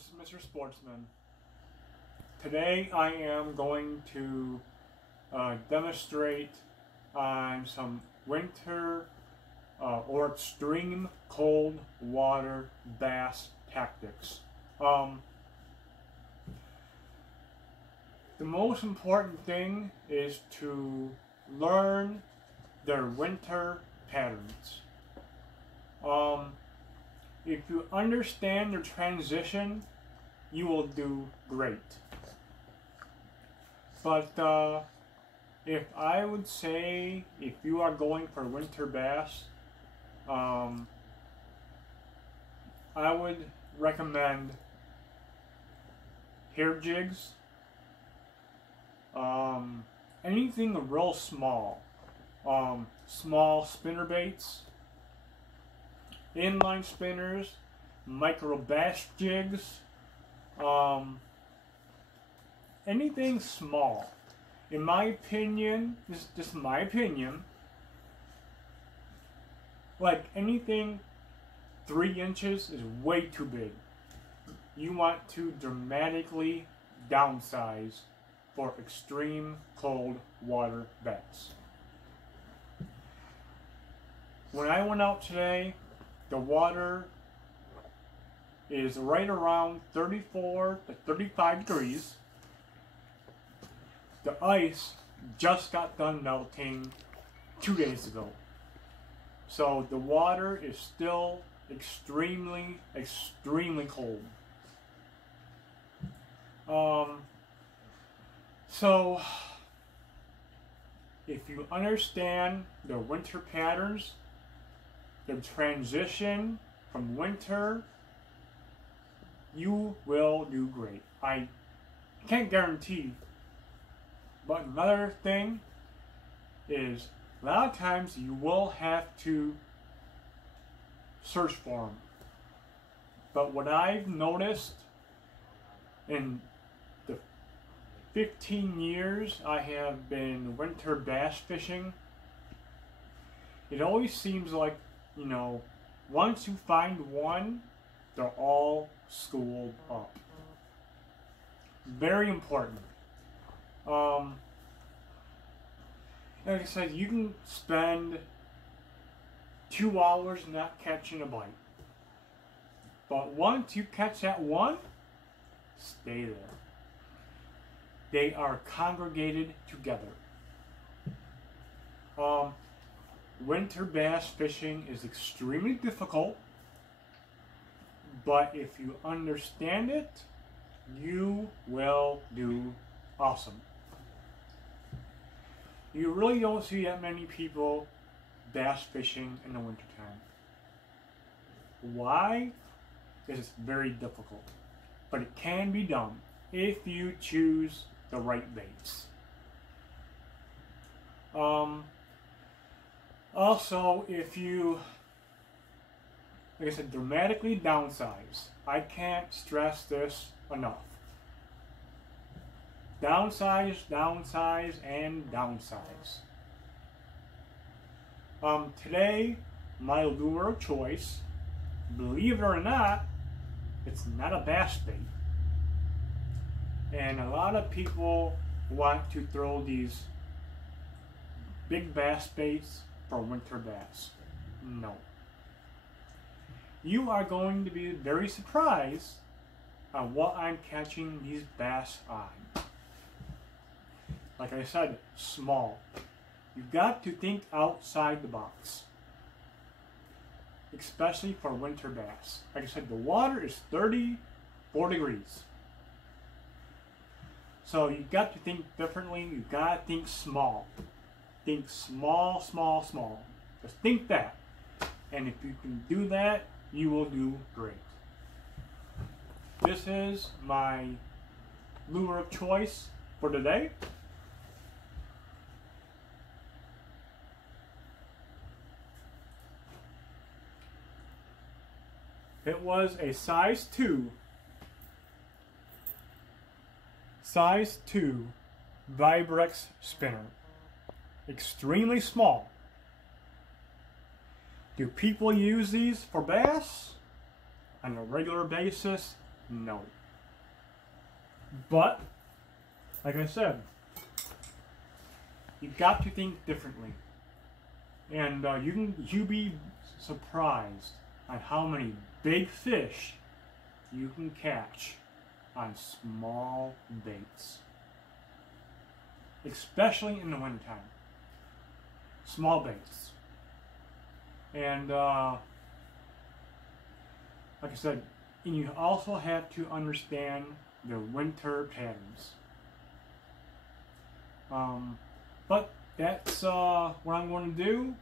This is Mr. Sportsman. Today I am going to demonstrate on some winter or extreme cold water bass tactics. The most important thing is to learn their winter patterns. If you understand the transition, you will do great. But if I would say, if you are going for winter bass, I would recommend hair jigs, anything real small, small spinner baits, inline spinners, micro bass jigs, anything small. In my opinion, this is just my opinion, like anything 3 inches is way too big. You want to dramatically downsize for extreme cold water bass. When I went out today, the water is right around 34 to 35 degrees. The ice just got done melting 2 days ago. So the water is still extremely cold. So if you understand the winter patterns, the transition from winter, you will do great. I can't guarantee, but another thing is a lot of times you will have to search for them. But what I've noticed in the 15 years I have been winter bass fishing, it always seems like, you know, once you find one, they're all schooled up. Very important. Like I said, you can spend 2 hours not catching a bite. But once you catch that one, stay there. They are congregated together. Winter bass fishing is extremely difficult, but if you understand it, you will do awesome. You really don't see that many people bass fishing in the wintertime. Why? Because it's very difficult. But it can be done if you choose the right baits. Also, if you, like I said, dramatically downsize. I can't stress this enough. Downsize, downsize, and downsize. Today, my lure of choice, believe it or not, it's not a bass bait. And a lot of people want to throw these big bass baits for winter bass. No. You are going to be very surprised at what I'm catching these bass on. Like I said, small. You've got to think outside the box. Especially for winter bass. Like I said, the water is 34 degrees. So you've got to think differently. You've got to think small. Think small, small, small. Just think that. And if you can do that, you will do great. This is my lure of choice for today. It was a size 2 Vibrex spinner. Extremely small. Do people use these for bass on a regular basis? No. But, like I said, you've got to think differently. And you'll be surprised on how many big fish you can catch on small baits. Especially in the wintertime. Small baits. And like I said, and you also have to understand the winter patterns. But that's what I'm going to do,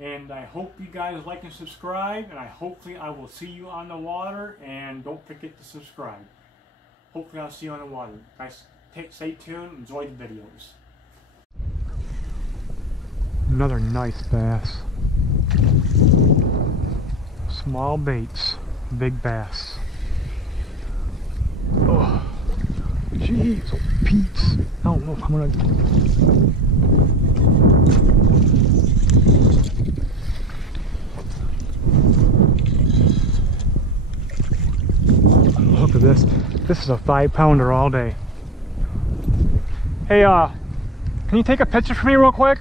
and I hope you guys like and subscribe, and hopefully I will see you on the water, and don't forget to subscribe. Hopefully I'll see you on the water. Guys, stay tuned, enjoy the videos. Another nice bass. Small baits, big bass. Oh, jeez, oh Pete's. I don't know if I'm gonna. Look at this. This is a 5-pounder all day. Hey, can you take a picture for me real quick?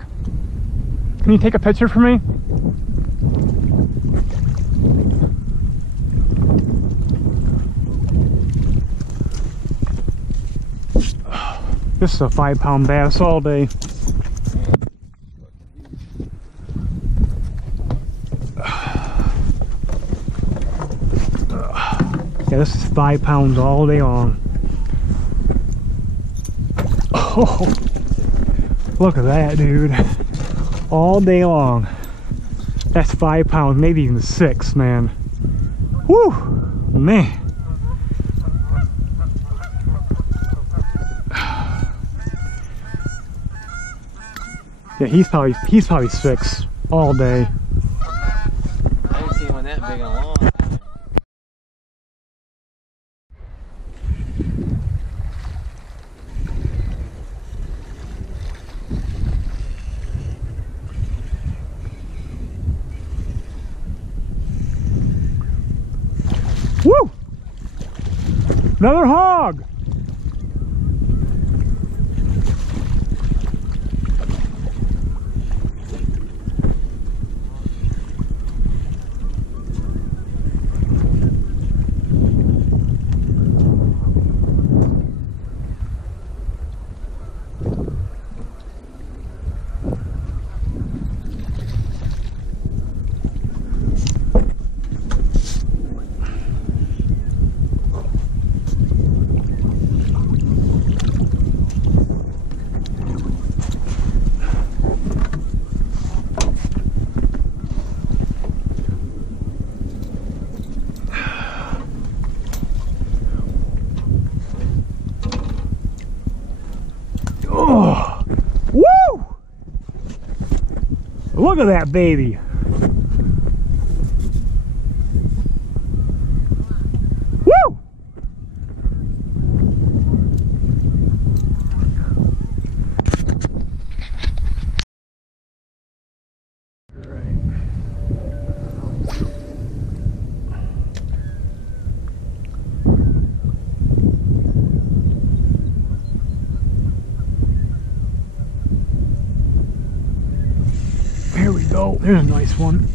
Can you take a picture for me? This is a 5-pound bass all day. Yeah, this is 5 pounds all day long. Oh, look at that, dude. All day long. That's 5 pounds, maybe even 6, man. Whew, man. Yeah, he's probably 6 all day. I haven't seen one that big in a long time. Woo! Another hog! Oh, woo! Look at that baby. Woo! There we go. There's a nice one.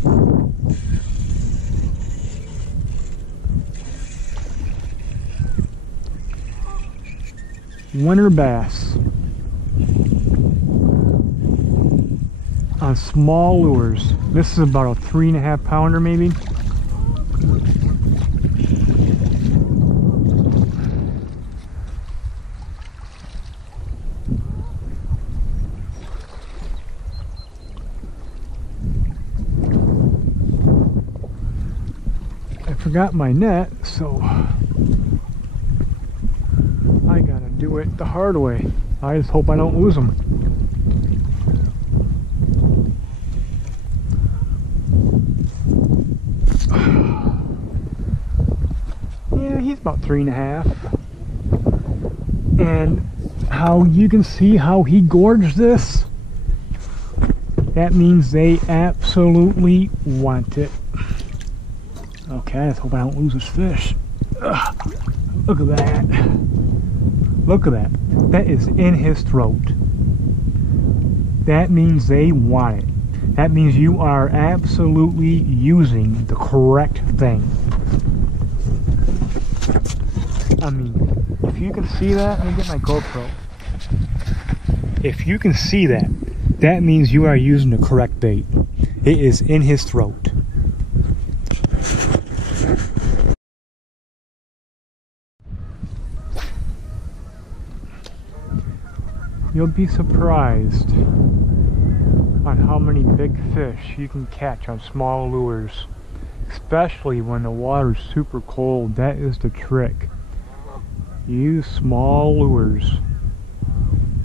Winter bass on small lures. This is about a 3.5 pounder maybe. I forgot my net, so I gotta do it the hard way. I just hope I don't lose them. Yeah, he's about 3.5. And how you can see how he gorged this, that means they absolutely want it. Okay, I just hope I don't lose this fish. Ugh. Look at that. Look at that. That is in his throat. That means they want it. That means you are absolutely using the correct thing. I mean, if you can see that, let me get my GoPro. If you can see that, that means you are using the correct bait. It is in his throat. You'll be surprised on how many big fish you can catch on small lures, especially when the water's super cold. That is the trick. Use small lures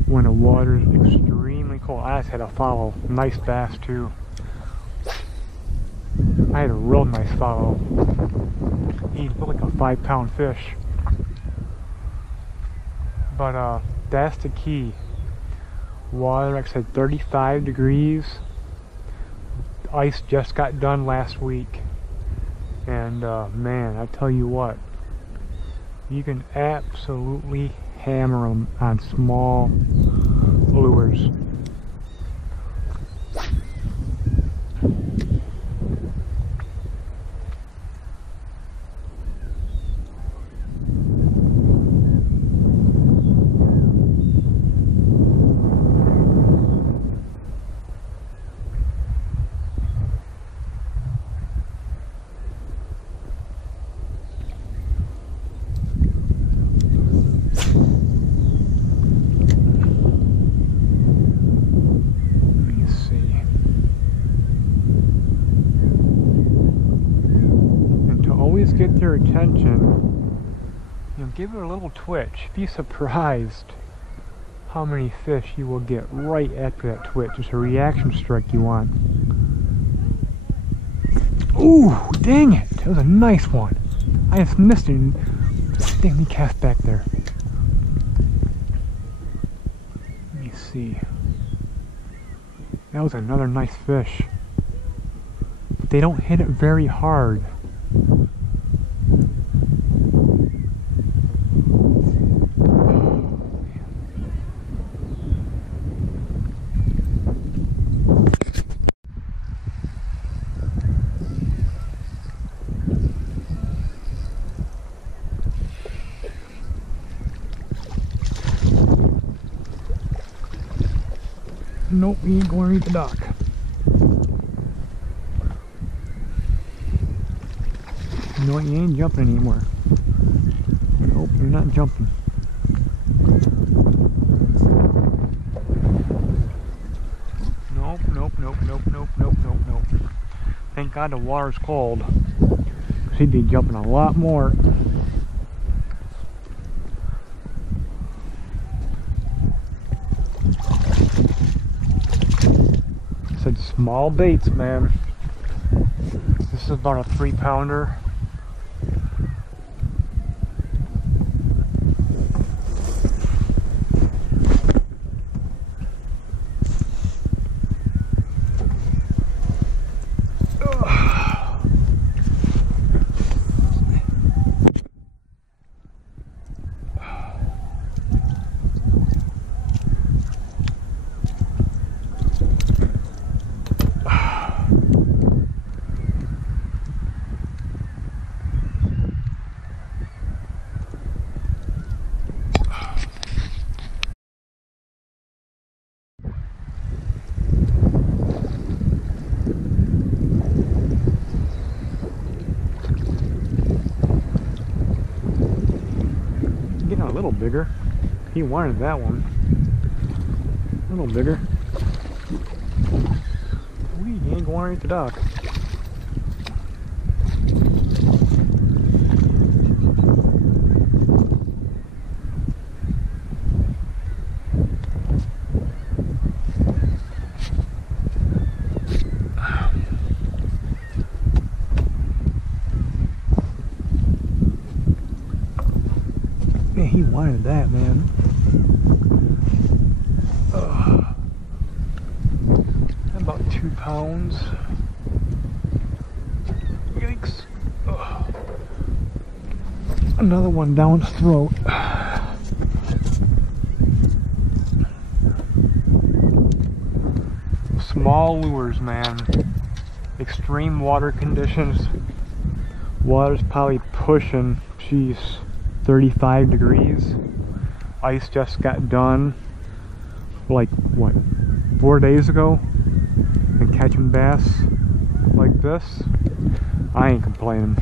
when the water's extremely cold. I just had a follow, nice bass too. I had a real nice follow. He looked like a 5-pound fish. But that's the key. Water, like I said, 35 degrees. Ice just got done last week. And man, I tell you what, you can absolutely hammer them on small lures. Get their attention, you know, give it a little twitch. Be surprised how many fish you will get right after that twitch. It's a reaction strike you want. Ooh, dang it! That was a nice one. I just missed it. Dang, let me cast back there. Let me see. That was another nice fish. But they don't hit it very hard. Nope, he ain't going to eat the dock. You know what, you ain't jumping anymore. Nope, you're not jumping. Nope, nope, nope, nope, nope, nope, nope, nope. Thank God the water's cold, because he'd be jumping a lot more. Said small baits, man. This is about a 3-pounder. A little bigger. He wanted that one. A little bigger. We ain't going to eat the dock. He wanted that, man. About 2 pounds. Yikes. Another one down its throat. Small lures, man. Extreme water conditions. Water's probably pushing, geez, 35 degrees. Ice just got done, like, what, 4 days ago? And catching bass like this, I ain't complaining.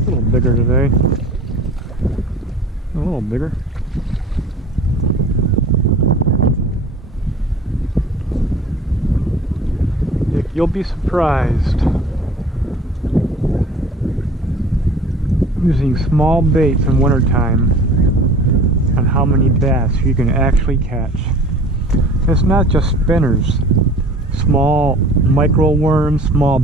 A little bigger today. A little bigger. You'll be surprised. Using small baits in wintertime on how many bass you can actually catch. It's not just spinners. Small micro worms, small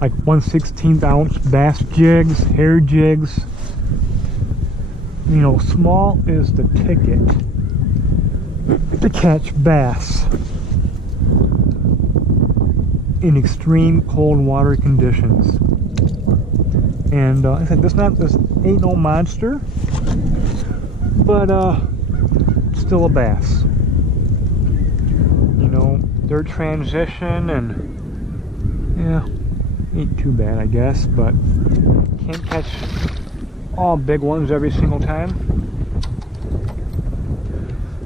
like 1/16 ounce bass jigs, hair jigs. You know, small is the ticket to catch bass in extreme cold water conditions. And I said, this ain't no monster, but still a bass. You know, their transition and yeah, ain't too bad, I guess, but can't catch all big ones every single time.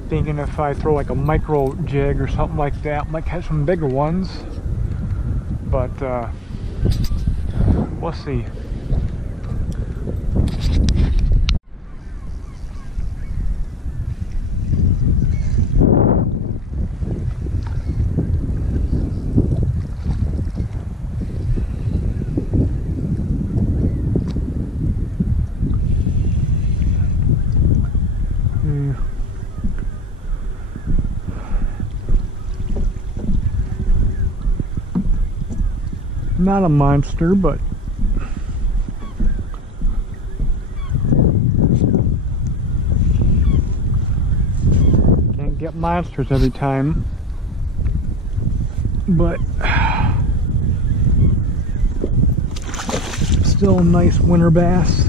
Thinking if I throw like a micro jig or something like that, might catch some bigger ones, but we'll see. Not a monster, but can't get monsters every time. But still a nice winter bass.